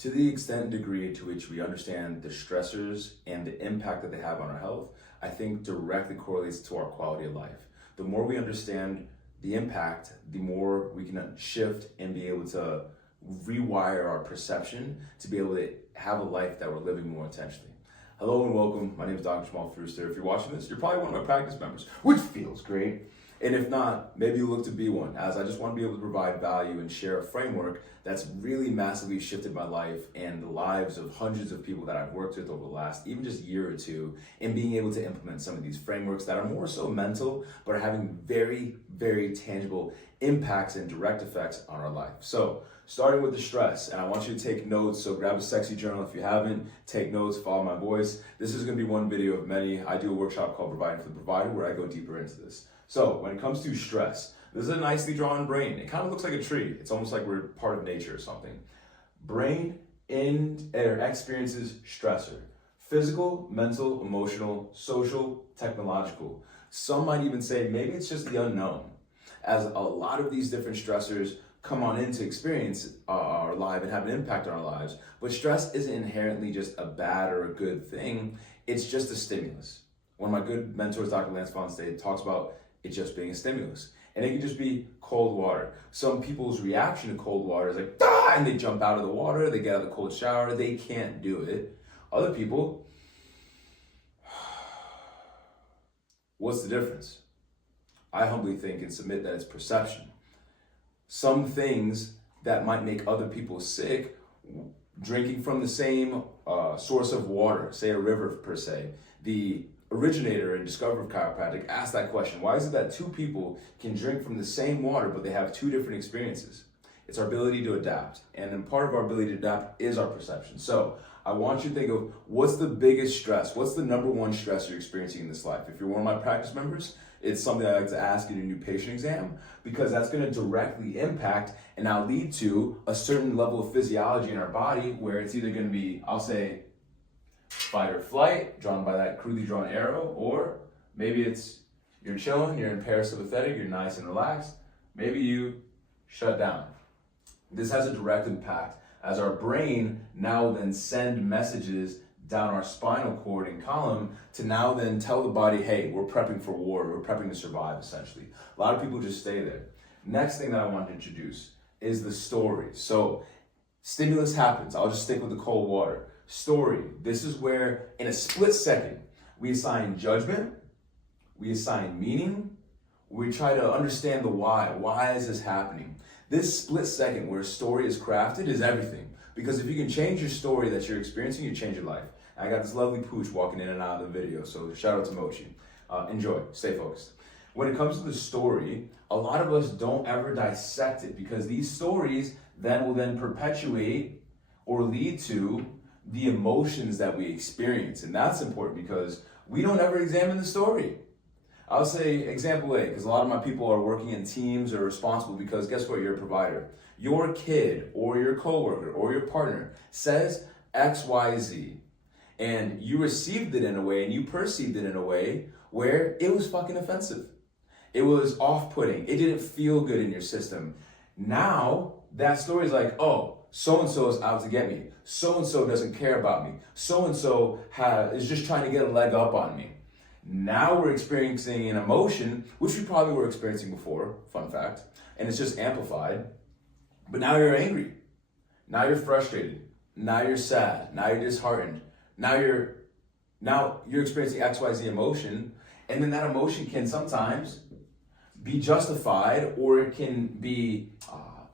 To the extent and degree to which we understand the stressors and the impact that they have on our health, I think directly correlates to our quality of life. The more we understand the impact, the more we can shift and be able to rewire our perception to be able to have a life that we're living more intentionally. Hello and welcome. My name is Dr. Jamal Fruster. If you're watching this, you're probably one of my practice members, which feels great. And if not, maybe you look to be one, as I just want to be able to provide value and share a framework that's really massively shifted my life and the lives of hundreds of people that I've worked with over the last even just year or two, and being able to implement some of these frameworks that are more so mental, but are having very, very tangible impacts and direct effects on our life. So starting with the stress, and I want you to take notes, so grab a sexy journal if you haven't, take notes, follow my voice. This is gonna be one video of many. I do a workshop called Providing for the Provider where I go deeper into this. So when it comes to stress, this is a nicely drawn brain. It kind of looks like a tree. It's almost like we're part of nature or something. Brain experiences stressor. Physical, mental, emotional, social, technological. Some might even say maybe it's just the unknown, as a lot of these different stressors come on into experience our life and have an impact on our lives. But stress isn't inherently just a bad or a good thing. It's just a stimulus. One of my good mentors, Dr. Lance Fonstade, talks about it just being a stimulus. And it can just be cold water. Some people's reaction to cold water is like, ah, and they jump out of the water, they get out of the cold shower, they can't do it. Other people, what's the difference? I humbly think and submit that it's perception. Some things that might make other people sick, drinking from the same source of water, say a river per se, the originator and discoverer of chiropractic asked that question. Why is it that two people can drink from the same water, but they have two different experiences? It's our ability to adapt. And then part of our ability to adapt is our perception. So I want you to think of what's the biggest stress? What's the number one stress you're experiencing in this life? If you're one of my practice members, it's something I like to ask in a new patient exam, because that's going to directly impact and now lead to a certain level of physiology in our body where it's either going to be, I'll say, fight or flight, drawn by that crudely drawn arrow, or maybe it's you're chilling, you're in parasympathetic, you're nice and relaxed, maybe you shut down. This has a direct impact as our brain now then send messages down our spinal cord and column to now then tell the body, hey, we're prepping for war, we're prepping to survive, essentially. A lot of people just stay there. Next thing that I want to introduce is the story. So stimulus happens. I'll just stick with the cold water. Story. This is where in a split second, we assign judgment, we assign meaning, we try to understand the why. Why is this happening? This split second where a story is crafted is everything. Because if you can change your story that you're experiencing, you change your life. I got this lovely pooch walking in and out of the video, so shout out to Mochi. Enjoy, stay focused. When it comes to the story, a lot of us don't ever dissect it because these stories will then perpetuate or lead to the emotions that we experience. And that's important because we don't ever examine the story. I'll say example A, because a lot of my people are working in teams or responsible because guess what, you're a provider. Your kid or your coworker or your partner says X, Y, Z, and you received it in a way and you perceived it in a way where it was fucking offensive. It was off-putting. It didn't feel good in your system. Now that story is like, oh, so-and-so is out to get me. So-and-so doesn't care about me. So-and-so is just trying to get a leg up on me. Now we're experiencing an emotion, which we probably were experiencing before, fun fact, and it's just amplified. But now you're angry. Now you're frustrated. Now you're sad. Now you're disheartened. Now you're experiencing XYZ emotion, and then that emotion can sometimes be justified or it can be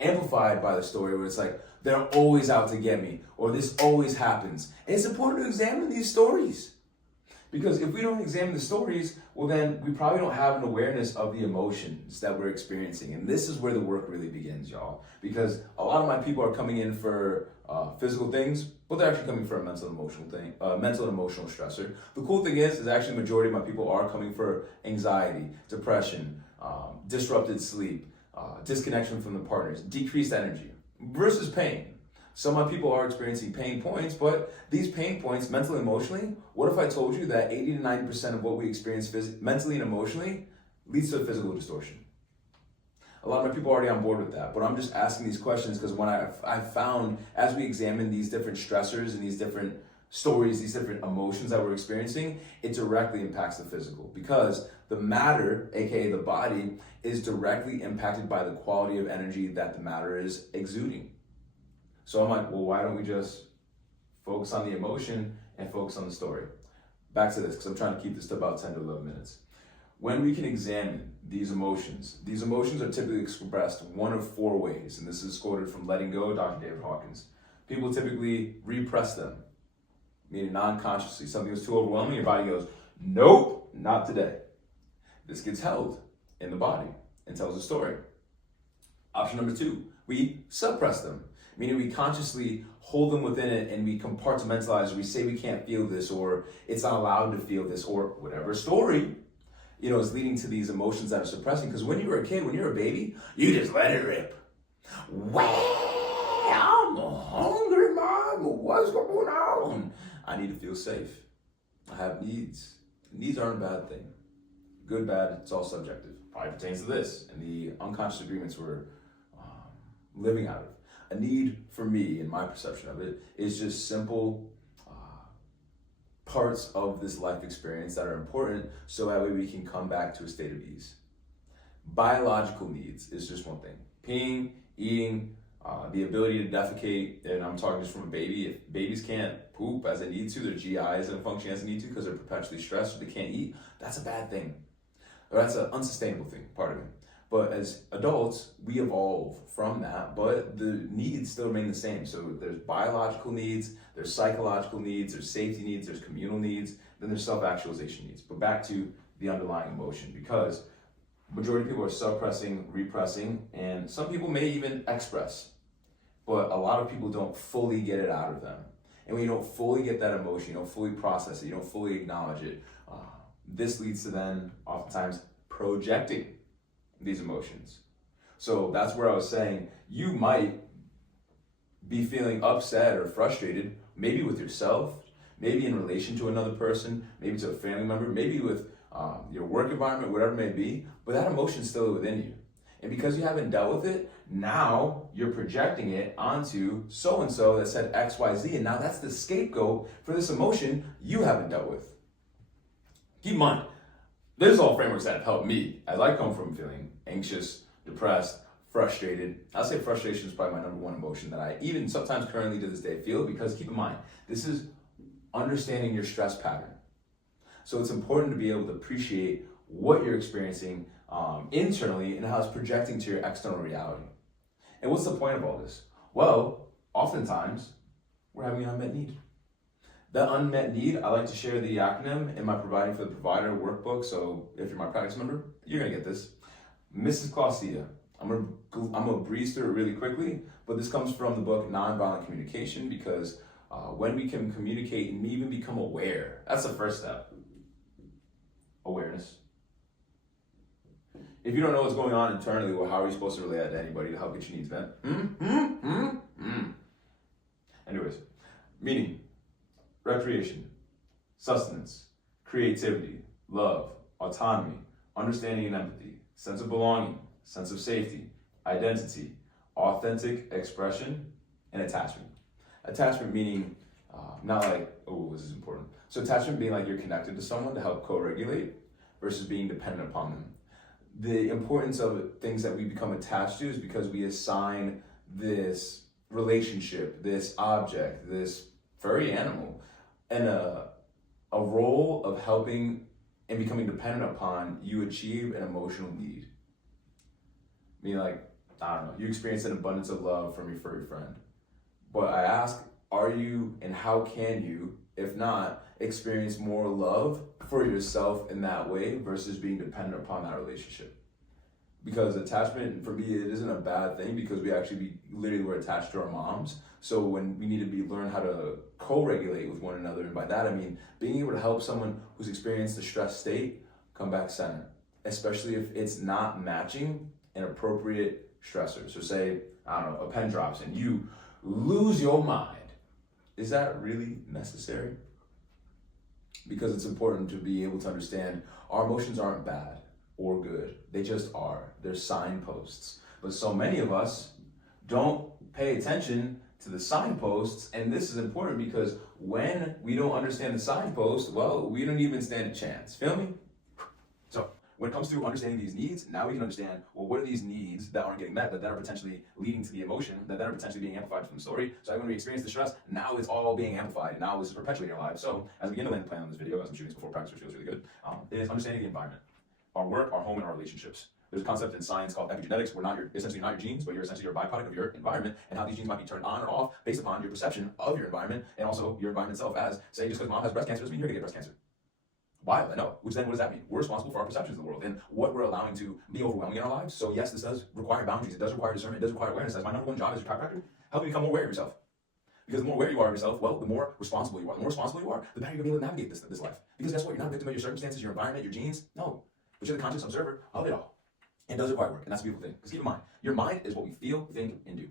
amplified by the story where it's like, they're always out to get me, or this always happens. And it's important to examine these stories. Because if we don't examine the stories, well then we probably don't have an awareness of the emotions that we're experiencing. And this is where the work really begins, y'all. Because a lot of my people are coming in for physical things, but they're actually coming for a mental and emotional stressor. The cool thing is actually the majority of my people are coming for anxiety, depression, disrupted sleep, disconnection from the partners, decreased energy, versus pain. Some of my people are experiencing pain points, but these pain points, mentally and emotionally, what if I told you that 80 to 90% of what we experience mentally and emotionally leads to a physical distortion? A lot of my people are already on board with that, but I'm just asking these questions because when I've found, as we examine these different stressors and these different stories, these different emotions that we're experiencing, it directly impacts the physical, because the matter, aka the body, is directly impacted by the quality of energy that the matter is exuding. So I'm like, well, why don't we just focus on the emotion and focus on the story? Back to this, because I'm trying to keep this to about 10 to 11 minutes. When we can examine these emotions are typically expressed one of 4 ways, and this is quoted from Letting Go, Dr. David Hawkins. People typically repress them, meaning non-consciously. Something is too overwhelming, your body goes, nope, not today. This gets held in the body and tells a story. Option number 2, we suppress them, meaning we consciously hold them within it and we compartmentalize, or we say we can't feel this, or it's not allowed to feel this, or whatever story, is leading to these emotions that are suppressing. Because when you were a kid, when you're a baby, you just let it rip. Well, I'm hungry, Mom. What's going on? I need to feel safe. I have needs. Needs aren't a bad thing. Good, bad, it's all subjective. Probably pertains to this and the unconscious agreements we're living out of. A need for me, in my perception of it, is just simple parts of this life experience that are important, so that way we can come back to a state of ease. Biological needs is just one thing. Peeing, eating, the ability to defecate, and I'm talking just from a baby. If babies can't poop as they need to, their GI isn't functioning as they need to because they're perpetually stressed, or they can't eat, that's a bad thing. Or that's an unsustainable thing, part of it. But as adults, we evolve from that, but the needs still remain the same. So there's biological needs, there's psychological needs, there's safety needs, there's communal needs, then there's self-actualization needs. But back to the underlying emotion, because majority of people are suppressing, repressing, and some people may even express, but a lot of people don't fully get it out of them. And when you don't fully get that emotion, you don't fully process it, you don't fully acknowledge it, this leads to then oftentimes projecting these emotions. So that's where I was saying, you might be feeling upset or frustrated, maybe with yourself, maybe in relation to another person, maybe to a family member, maybe with your work environment, whatever it may be, but that emotion's still within you. And because you haven't dealt with it, now you're projecting it onto so-and-so that said X, Y, Z, and now that's the scapegoat for this emotion you haven't dealt with. Keep in mind, there's all frameworks that have helped me as I come from feeling anxious, depressed, frustrated. I'll say frustration is probably my number 1 emotion that I even sometimes currently to this day feel, because keep in mind, this is understanding your stress pattern. So it's important to be able to appreciate what you're experiencing internally and how it's projecting to your external reality. And what's the point of all this? Well, oftentimes we're having an unmet need. That unmet need, I like to share the acronym in my Providing for the Provider workbook. So if you're my practice member, you're gonna get this. Mrs. Clausia. I'm gonna breeze through it really quickly, but this comes from the book Nonviolent Communication, because when we can communicate and even become aware, that's the first step. Awareness. If you don't know what's going on internally, well, how are you supposed to relay that to anybody to help get your needs met? Anyways, meaning, recreation, sustenance, creativity, love, autonomy, understanding and empathy, sense of belonging, sense of safety, identity, authentic expression, and attachment. Attachment meaning, not like, oh, this is important. So attachment being like you're connected to someone to help co-regulate versus being dependent upon them. The importance of things that we become attached to is because we assign this relationship, this object, this furry animal, and a role of helping and becoming dependent upon you achieve an emotional need. I mean, like, I don't know, you experience an abundance of love from your furry friend. But I ask, are you and how can you, if not, experience more love for yourself in that way versus being dependent upon that relationship? Because attachment, for me, it isn't a bad thing, because we actually literally were attached to our moms. So when we need to learn how to co-regulate with one another, and by that I mean being able to help someone who's experienced the stress state come back center, especially if it's not matching an appropriate stressor. So say, I don't know, a pen drops and you lose your mind. Is that really necessary? Because it's important to be able to understand our emotions aren't bad. or good. They just are. They're signposts. But so many of us don't pay attention to the signposts, and this is important because when we don't understand the signposts, well, we don't even stand a chance. Feel me? So when it comes to understanding these needs, now we can understand, well, what are these needs that aren't getting met, that are potentially leading to the emotion, that are potentially being amplified from the story. So when we experience the stress, now it's all being amplified. Now this is perpetuating our lives. So as we begin to land the plan on this video, as I'm shooting this before practice, which feels really good, is understanding the environment, our work, our home, and our relationships. There's a concept in science called epigenetics, where essentially not your genes, but you're essentially your byproduct of your environment, and how these genes might be turned on or off based upon your perception of your environment, and also your environment itself. As, say, just because mom has breast cancer doesn't mean you're gonna get breast cancer. Wild, I know. Which then, what does that mean? We're responsible for our perceptions of the world and what we're allowing to be overwhelming in our lives. So yes, this does require boundaries. It does require discernment. It does require awareness. That's my number one job as your chiropractor. Help you become more aware of yourself. Because the more aware you are of yourself, well, the more responsible you are. The more responsible you are, the better you're going to be able to navigate this life. Because guess what? You're not a victim of your circumstances, your environment, your genes. No. But you're the conscious observer of it all. And it does require work. And that's a beautiful thing. Because keep in mind, your mind is what we feel, think, and do.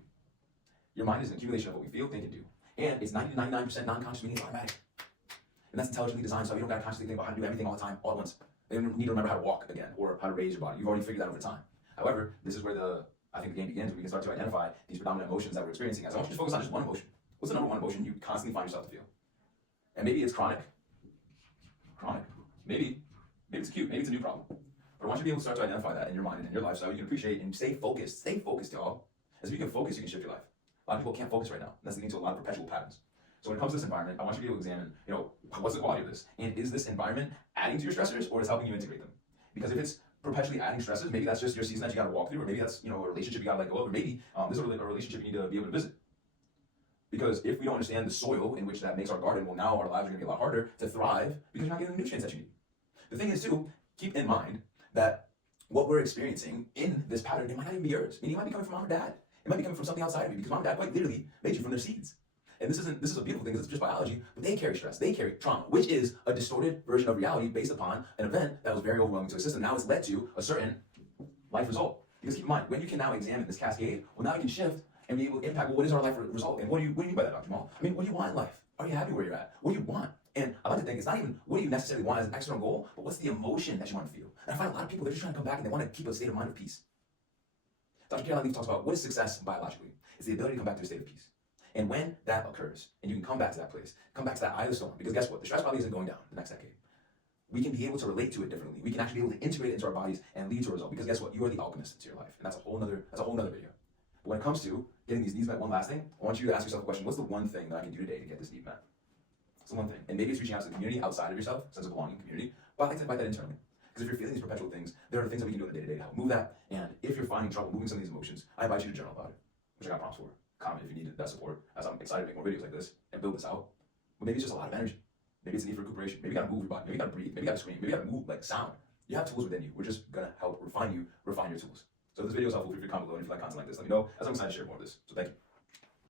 Your mind is an accumulation of what we feel, think, and do. And it's 90 to 99% non-conscious, meaning it's automatic. And that's intelligently designed, so you don't got to consciously think about how to do everything all the time, all at once. You don't need to remember how to walk again, or how to raise your body. You've already figured that over time. However, this is where I think the game begins, when we can start to identify these predominant emotions that we're experiencing. As I want you to focus on just one emotion. What's the number one emotion you constantly find yourself to feel? And maybe it's chronic. Maybe it's acute. Maybe it's a new problem. But I want you to be able to start to identify that in your mind and in your life, so you can appreciate and stay focused. Stay focused, y'all. As if you can focus, you can shift your life. A lot of people can't focus right now. And that's leading to a lot of perpetual patterns. So when it comes to this environment, I want you to be able to examine, what's the quality of this? And is this environment adding to your stressors, or is it helping you integrate them? Because if it's perpetually adding stressors, maybe that's just your season that you got to walk through, or maybe that's, a relationship you got to let go of, or maybe this is a relationship you need to be able to visit. Because if we don't understand the soil in which that makes our garden, well, now our lives are going to be a lot harder to thrive because you're not getting the nutrients that you need. The thing is, too, keep in mind that what we're experiencing in this pattern, it might not even be yours. Meaning it might be coming from mom or dad. It might be coming from something outside of you, because mom and dad quite literally made you from their seeds. And this is a beautiful thing, because it's just biology, but they carry stress, they carry trauma, which is a distorted version of reality based upon an event that was very overwhelming to the system. Now it's led to a certain life result. Because keep in mind, when you can now examine this cascade, well, now you can shift and be able to impact, well, what is our life result? And what do you mean by that, Dr. Jamal? I mean, what do you want in life? Are you happy where you're at? What do you want? And I like to think it's not even what do you necessarily want as an external goal, but what's the emotion that you want to feel? And I find a lot of people, they're just trying to come back and they want to keep a state of mind of peace. Dr. Caroline Leaf talks about what is success biologically. It's the ability to come back to a state of peace. And when that occurs, and you can come back to that place, come back to that eye of the storm, because guess what? The stress probably isn't going down the next decade. We can be able to relate to it differently. We can actually be able to integrate it into our bodies and lead to a result. Because guess what? You are the alchemist to your life. And that's a whole nother video. But when it comes to getting these needs met, one last thing, I want you to ask yourself a question. What's the one thing that I can do today to get this need met? It's the one thing. And maybe it's reaching out to the community outside of yourself, sense of belonging, community. But I like to invite that internally. Because if you're feeling these perpetual things, there are things that we can do in the day-to-day to help move that. And if you're finding trouble moving some of these emotions, I invite you to journal about it, which I got prompts for. Comment if you need that support, as I'm excited to make more videos like this and build this out. But maybe it's just a lot of energy. Maybe it's a need for recuperation. Maybe you gotta move your body. Maybe you gotta breathe. Maybe you gotta scream. Maybe you gotta move like sound. You have tools within you. We're just gonna help refine your tools. So if this video is helpful, feel free to comment below. And if you like content like this, let me know, as I'm excited to share more of this. So thank you.